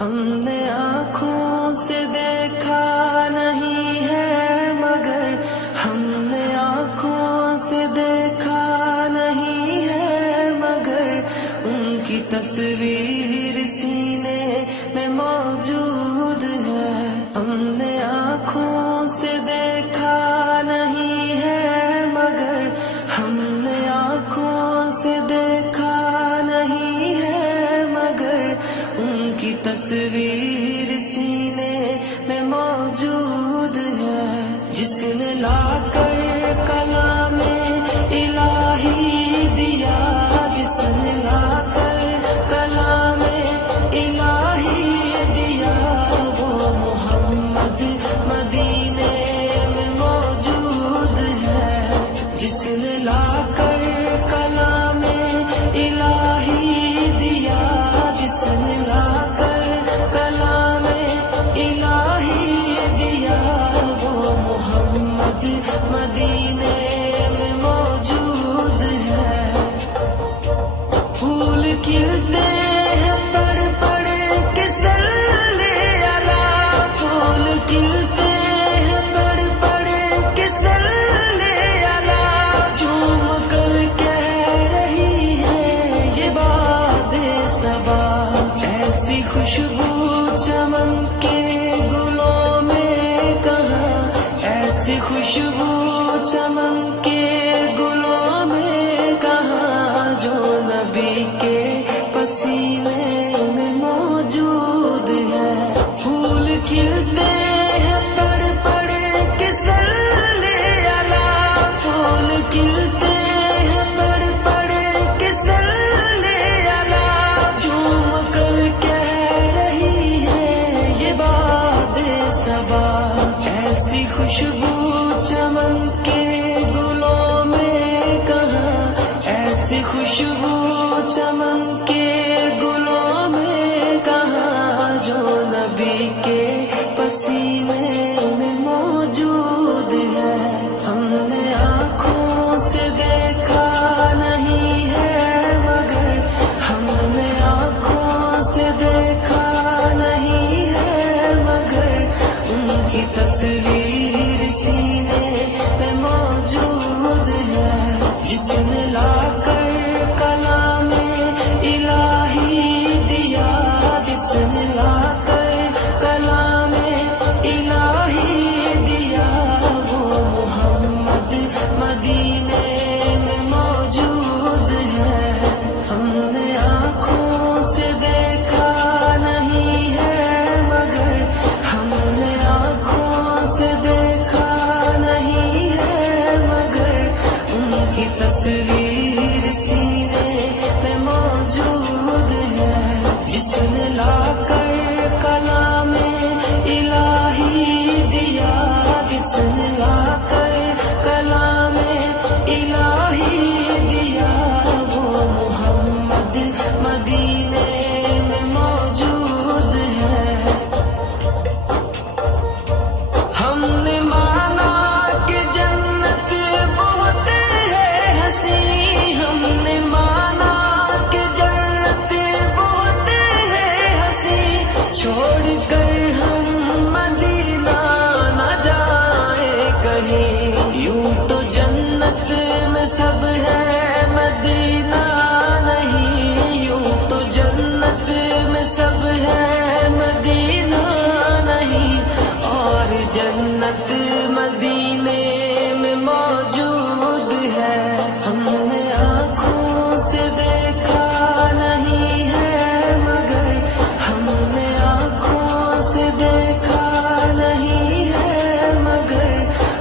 ہم نے آنکھوں سے دیکھا نہیں ہے مگر ہم نے آنکھوں سے دیکھا نہیں ہے مگر ان کی تصویر سینے میں موجود ہے. ہم نے آنکھوں سے دیکھا نہیں ہے مگر ہم نے آنکھوں سے دیکھا نہیں ہے مگر ان کی تصویر سینے میں موجود ہے. جس نے لا کر کلام الہی دیا، جس نے لا کر کلام الہی دیا، وہ محمد مدینے میں موجود ہے. جس نے لا کر کلام الہی دیا، جس نے لا کر کلام الہی دیا، وہ محمد مدینے میں موجود ہے. پھول کھلتے ہیں پڑھ پڑھ کے صلی علی، پھول کھلتے ہیں پڑھ پڑھ کے صلی علی، جھوم کر کہہ رہی ہے یہ باد صبا. ایسی خوشبو چمن کے گلوں میں کہاں، ایسی خوشبو چمن کے گلوں میں کہاں، جو نبی کے پسینے میں موجود ہے. پھول کھلتے ہیں پڑھ پڑھ کے صلی علی، پھول کھلتے ہیں پڑھ پڑھ کے صلی علی، جھوم کر کہہ رہی ہے یہ باد صبا. ایسی خوشبو چمن کے گلوں میں کہاں، ایسی خوشبو چمن کے گلوں میں کہاں، جو نبی کے پسینے میں موجود ہے. ہم نے آنکھوں سے دیکھا نہیں ہے مگر ہم نے آنکھوں سے دیکھا نہیں ہے مگر ان کی تصویر سینے میں موجود ہے. جس نے لا کر کلام الہی دیا، جس نے لا کر کلام الہی دیا، وہ محمد مدینے میں موجود ہے. ہم نے آنکھوں سے دیکھا نہیں ہے مگر ہم نے آنکھوں سے دیکھا نہیں ہے مگر ان کی تصویر سینے میں موجود ہے. جس نے لا کر کلام الہی دیا، جس نے لا کر کلام الہی دیا، وہ محمد مدینے میں موجود ہے. ہم نے مانا کہ جنت بہت ہے حسین، ہم نے مانا کہ جنت بہت ہے حسین، چھوڑ کر ہم مدینہ نہ جائیں کہیں. یوں تو جنت میں سب ہے مدینہ نہیں، یوں تو جنت میں سب ہے مدینہ نہیں، اور جنت مدینے میں موجود ہے. ہم نے آنکھوں سے دیکھا نہیں ہے مگر ہم نے آنکھوں سے دیکھا نہیں ہے مگر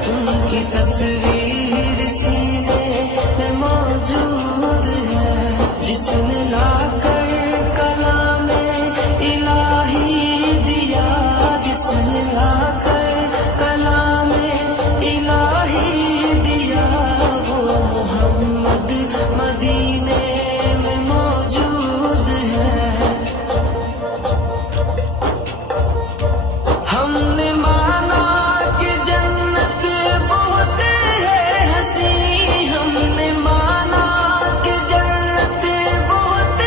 ان کی تصویر سینے میں موجود ہے. جس نے لا کر کلام الہی دیا، جس نے لا کر کلام الہی دیا، وہ محمد مدینے میں موجود ہے. ہم نے مانا کہ جنت بہت ہے حسین، ہم نے مانا کہ جنت بہت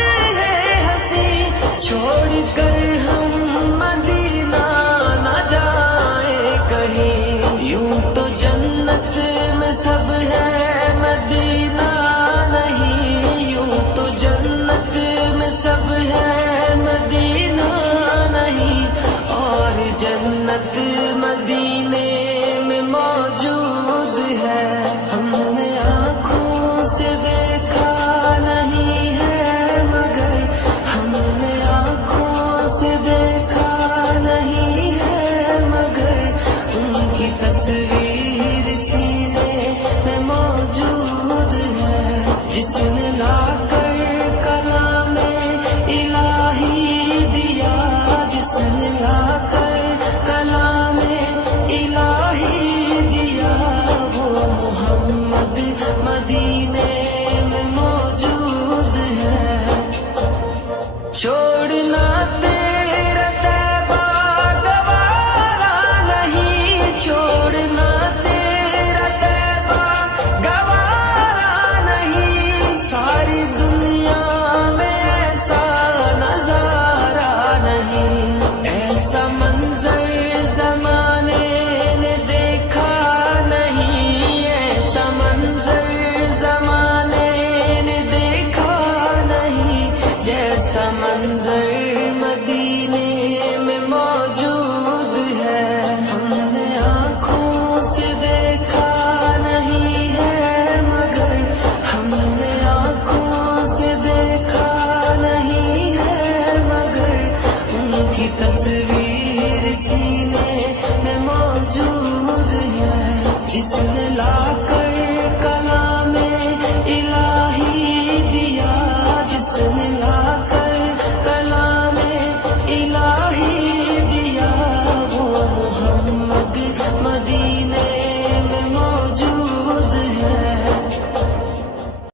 سے دیکھا نہیں ہے مگر ان کی تصویر سینے میں موجود ہے، جس نے لا کر کلام الہی دیا، جس نے لا کر کلام الہی دیا، وہ محمد مدینے میں موجود ہے۔ چھوڑنا تیرا طیبہ گوارا نہیں، چھوڑنا تیرا طیبہ گوارا نہیں، ساری دنیا میں ایسا نظارہ نہیں، ایسا منظر زمانے نے دیکھا نہیں، ایسا منظر زمانے نے دیکھا نہیں، جیسا منظر مدینے میں موجود ہے۔ ہم نے آنکھوں سے دیکھا نہیں ہے مگر ہم نے آنکھوں سے دیکھا نہیں ہے مگر ان کی تصویر سینے میں موجود ہے، جس نے لا کر کلام الہی دیا، جس نے